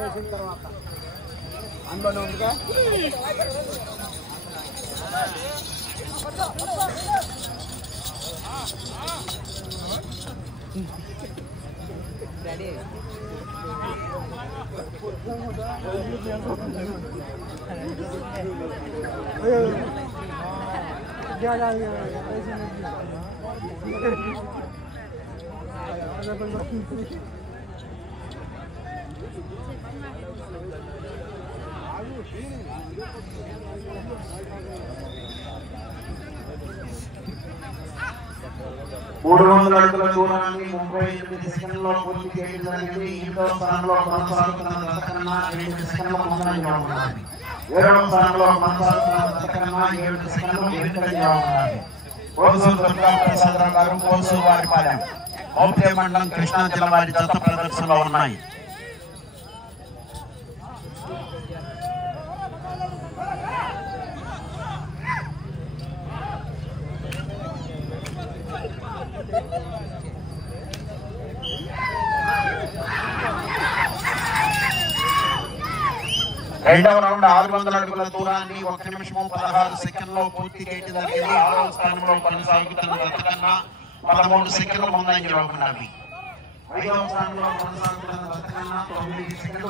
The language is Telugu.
వేసిన తర్వాత అందులో ఉందిగా రెడీ మూడు వందల అడుగుల దూరాన్ని 38 సెకండ్లలో పూర్తి చేయడం జరిగింది. 8వ స్థానంలో కొనసాగుతున్న దశకన్నా 8 సెకండ్ల ముందంజలో ఉన్నది. 7వ స్థానంలో కొనసాగుతున్న దశకన్నా 7 సెకండ్లు వెనుకంజలో ఉన్నది. కోసూరు దుర్గాప్రసాదరావు గారు, కోసూరు వారిపాలెం, మౌతే మండలం, కృష్ణా జిల్లా వారి జత ప్రదర్శనలో ఉన్నాయి. రెండవ రౌండ్ 600 అడుగుల దూరాన్ని 1 నిమిషం 16 సెకండ్లో పూర్తి చేయడం జరిగింది. 6వ స్థానంలో కొనసాగుతున్న దశకన్నా 13 సెకండ్ల ముందంజలో ఉన్నవి. 5వ స్థానంలో కొనసాగుతున్న దశకన్నా 9 సెకండ్లు